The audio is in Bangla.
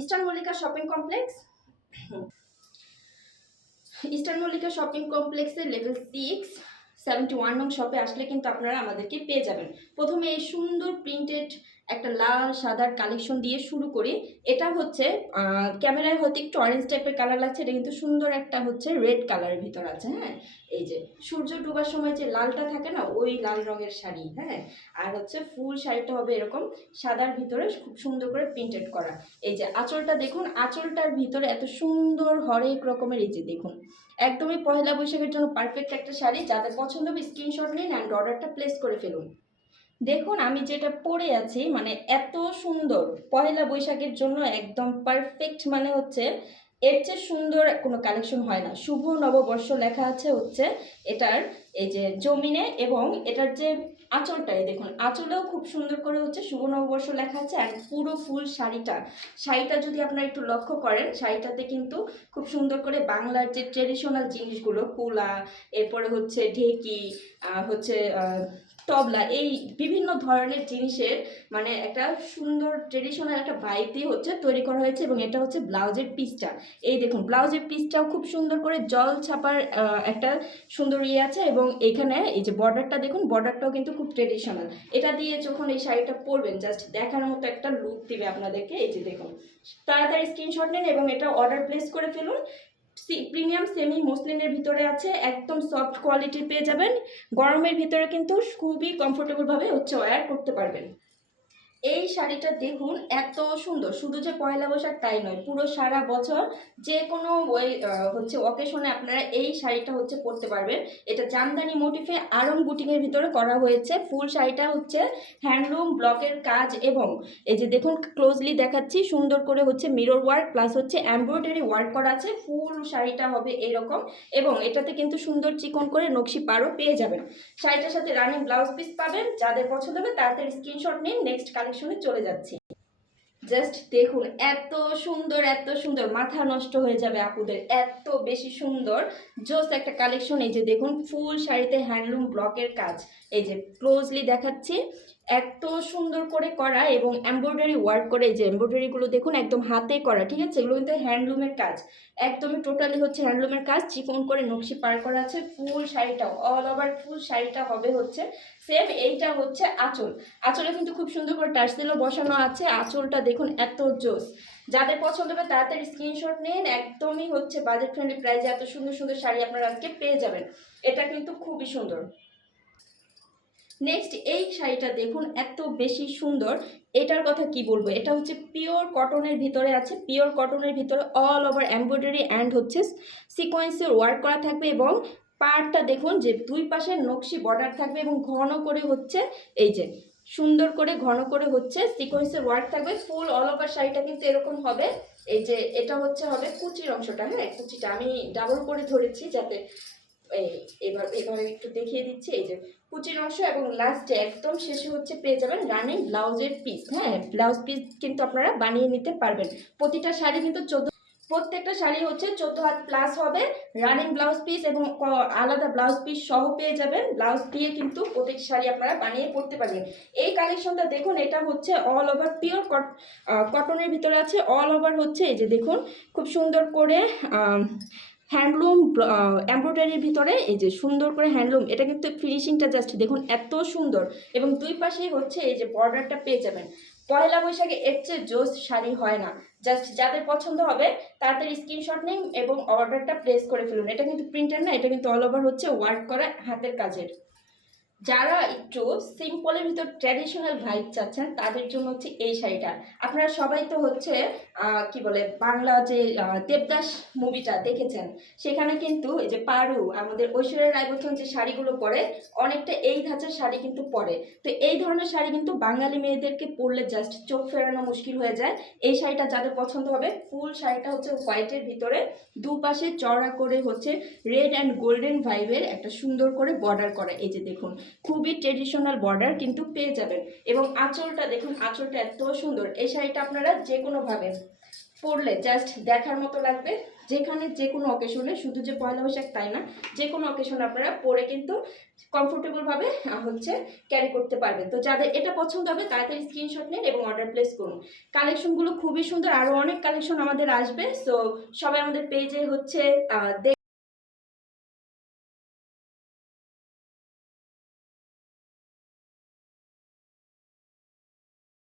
Eastern Mallika shopping complex. Eastern Mallika shopping কমপ্লেক্সের লেভেল সিক্স সেভেন্টি ওয়ান নং শপে আসলে কিন্তু আপনারা আমাদেরকে পেয়ে যাবেন। প্রথমে এই সুন্দর প্রিন্টেড একটা লাল সাদার কালেকশন দিয়ে শুরু করি। এটা হচ্ছে ক্যামেরায় হয়তো একটু অরেঞ্জ টাইপের কালার লাগছে, এটা কিন্তু সুন্দর একটা হচ্ছে রেড কালারের ভিতর আছে হ্যাঁ? এই যে, সূর্য ডোবার সময় যে লালটা থাকে না, ওই লাল রঙের শাড়ি হ্যাঁ? আর হচ্ছে ফুল শাড়িটা হবে এরকম সাদার ভিতরে খুব সুন্দর করে প্রিন্টেড করা। এই যে, আঁচলটা দেখুন, আঁচলটার ভিতরে এত সুন্দর হরেক রকমের, এই যে দেখুন, একদমই পয়লা বৈশাখের জন্য পারফেক্ট একটা শাড়ি, যাদের পছন্দ হবে স্ক্রিনশট নিন অ্যান্ড অর্ডারটা প্লেস করে ফেলুন। দেখুন, আমি যেটা পরে আছি মানে এত সুন্দর পয়লা বৈশাখের জন্য একদম পারফেক্ট মানে হচ্ছে, এর চেয়ে সুন্দর কোনো কালেকশন হয় না। শুভ নববর্ষ লেখা আছে হচ্ছে, এটার এই যে জমিনে এবং এটার যে আঁচলটাই দেখুন, আঁচলেও খুব সুন্দর করে হচ্ছে শুভ নববর্ষ লেখা আছে আর পুরো ফুল শাড়িটা। শাড়িটা যদি আপনারা একটু লক্ষ্য করেন, শাড়িটাতে কিন্তু খুব সুন্দর করে বাংলার যে ট্রেডিশনাল জিনিসগুলো, কুলা, এরপরে হচ্ছে ঢেকি হচ্ছে তবলা, এই বিভিন্ন ধরনের জিনিসের মানে একটা সুন্দর ট্রেডিশনাল একটা দিয়ে হচ্ছে তৈরি করা হয়েছে এবং এটা হচ্ছে ব্লাউজের পিসটা। এই দেখুন, ব্লাউজের পিসটাও খুব সুন্দর করে জল ছাপার একটা সুন্দর ইয়ে আছে এবং এখানে এই যে বর্ডারটা দেখুন বর্ডারটাও কিন্তু খুব ট্রেডিশনাল এটা দিয়ে যখন এই শাড়িটা পরবেন জাস্ট দেখার মতো একটা লুক দিবে আপনাদেরকে। এই যে দেখুন, তাড়াতাড়ি স্ক্রিনশট নিন এবং এটা অর্ডার প্লেস করে ফেলুন। প্রিমিয়াম সেমি মসলিনের ভিতরে আছে, একদম সফট কোয়ালিটির পেয়ে যাবেন। গরমের ভিতরে কিন্তু খুবই কমফোর্টেবলভাবে হচ্ছে ওয়্যার করতে পারবেন। এই শাড়িটা দেখুন, এত সুন্দর। শুধু যে পয়লা বৈশাখ তাই নয়, পুরো সারা বছর যে কোনো ওই হচ্ছে অকেশনে আপনারা এই শাড়িটা হচ্ছে পরতে পারবেন। এটা জামদানি মোটিফে আরং বুটিংয়ের ভিতরে করা হয়েছে। ফুল শাড়িটা হচ্ছে হ্যান্ডলুম ব্লকের কাজ এবং এই যে দেখুন ক্লোজলি দেখাচ্ছি, সুন্দর করে হচ্ছে মিরর ওয়ার্ক প্লাস হচ্ছে এমব্রয়ডারি ওয়ার্ক করা আছে। ফুল শাড়িটা হবে এরকম এবং এটাতে কিন্তু সুন্দর চিকন করে নকশি পাড়ও পেয়ে যাবেন। শাড়িটার সাথে রানিং ব্লাউজ পিস পাবেন, যাদের পছন্দ হবে তাড়াতাড়ি স্ক্রিনশট নিন। নেক্সট কালেকশনে চলে যাচ্ছি। জাস্ট দেখুন, এত সুন্দর এত সুন্দর। মাথা নষ্ট হয়ে যাবে আপুদের, এত বেশি সুন্দর। জোস একটা কালেকশন এই যে দেখুন, ফুল শাড়িতে হ্যান্ডলুম ব্লকের কাজ। এই যে ক্লোজলি দেখাচ্ছি। এত সুন্দর করে করা এবং এমব্রয়ডারি ওয়ার্ক করে, যে এমব্রয়ডারিগুলো দেখুন একদম হাতে করা, ঠিক আছে? এগুলো কিন্তু হ্যান্ডলুমের কাজ। একদমই টোটালি হচ্ছে হ্যান্ডলুমের কাজ, চিকন করে নকশি পার করা আছে, ফুল শাড়িটাও অল ওভার ফুল শাড়িটা হবে হচ্ছে সেম এইটা হচ্ছে আঁচল। আঁচলে কিন্তু খুব সুন্দর করে টার্সেলও বসানো আছে, আঁচলটা দেখুন এত জোস। যাদের পছন্দ হবে তাড়াতাড়ি স্ক্রিনশট নিন, একদমই হচ্ছে বাজেট ফ্রেন্ডলি প্রাইসে এত সুন্দর সুন্দর শাড়ি আপনারা আজকে পেয়ে যাবেন। এটা কিন্তু খুবই সুন্দর। নেক্সট এই শাড়িটা দেখুন, এত বেশি সুন্দর। এটার কথা কি বলব? এটা হচ্ছে পিওর কটনের ভিতরে আছে পিওর কটনের ভিতরে অল ওভার এমব্রয়ডারি অ্যান্ড হচ্ছে সিকোয়েন্সের ওয়ার্ক করা থাকবে এবং পার্টটা দেখুন যে দুই পাশে নকশি বর্ডার থাকবে এবং ঘন করে হচ্ছে এই যে, সুন্দর করে ঘন করে হচ্ছে সিকোয়েন্সের ওয়ার্ক থাকবে। ফুল অল ওভার শাড়িটা কিন্তু এরকম হবে। এই যে, এটা হচ্ছে হবে কুচির অংশটা হ্যাঁ? কুচিটা আমি ডাবল করে ধরেছি যাতে এবার এভাবে একটু দেখিয়ে দিচ্ছি, এই যে কুচির অংশ এবং লাস্টে একদম শেষে হচ্ছে পেয়ে যাবেন রানিং ব্লাউজের পিস হ্যাঁ? ব্লাউজ পিস কিন্তু আপনারা বানিয়ে নিতে পারবেন। প্রতিটা শাড়ি কিন্তু চোদ্দ, প্রত্যেকটা শাড়ি হচ্ছে চোদ্দ হাত প্লাস হবে। রানিং ব্লাউজ পিস এবং আলাদা ব্লাউজ পিস সহ পেয়ে যাবেন। ব্লাউজ দিয়ে কিন্তু প্রত্যেক শাড়ি আপনারা বানিয়ে পরতে পারবেন। এই কালেকশনটা দেখুন, এটা হচ্ছে অল ওভার পিওর কটনের ভিতরে আছে। অল ওভার হচ্ছে, এই যে দেখুন, খুব সুন্দর করে হ্যান্ডলুম এমব্রয়ডারির ভিতরে এই যে সুন্দর করে হ্যান্ডলুম, এটা কিন্তু ফিনিশিংটা জাস্ট দেখুন এত সুন্দর। এবং দুই পাশেই হচ্ছে এই যে বর্ডারটা পেয়ে যাবেন। পয়লা বৈশাখে এর চেয়ে জোস শাড়ি হয় না। জাস্ট যাদের পছন্দ হবে তাড়াতাড়ি স্ক্রিনশট নিন এবং অর্ডারটা প্লেস করে ফেলুন। এটা কিন্তু প্রিন্টার না, এটা কিন্তু অল ওভার হচ্ছে ওয়ার্ক করা হাতের কাজের। যারা একটু সিম্পলের ভিতর ট্র্যাডিশনাল ভাইব চাচ্ছেন, তাদের জন্য হচ্ছে এই শাড়িটা। আপনারা সবাই তো হচ্ছে কি বলে, বাংলা যে দেবদাস মুভিটা দেখেছেন, সেখানে কিন্তু এই যে পারু, আমাদের ঐশ্বর্য রায় যে শাড়িগুলো পরে, অনেকটা এই ধাঁচের শাড়ি কিন্তু পরে। তো এই ধরনের শাড়ি কিন্তু বাঙালি মেয়েদেরকে পরলে জাস্ট চোখ ফেরানো মুশকিল হয়ে যায়। এই শাড়িটা যাদের পছন্দ হবে ফুল শাড়িটা হচ্ছে হোয়াইটের ভিতরে, দুপাশে চড়া করে হচ্ছে রেড অ্যান্ড গোল্ডেন ভাইবের একটা সুন্দর করে বর্ডার করা। এই যে দেখুন খুবই ট্রেডিশনাল বর্ডার কিন্তু পেয়ে যাবেন। এবং আঁচলটা দেখুন, আঁচলটা এত সুন্দর। এই শাড়িটা আপনারা যে কোনোভাবে পরলে জাস্ট দেখার মতো লাগবে। যেখানে যে কোনো অকেশনে শুধু যে পয়লা বৈশাখ তাই না যে কোনো অকেশনে আপনারা পরে কিন্তু কমফোর্টেবলভাবে হচ্ছে ক্যারি করতে পারবেন। তো যাদের এটা পছন্দ হবে তাড়াতাড়ি স্ক্রিনশট নিন এবং অর্ডার প্লেস করুন। কালেকশনগুলো খুবই সুন্দর। আরও অনেক কালেকশন আমাদের আসবে। সো সবাই আমাদের পেজে হচ্ছে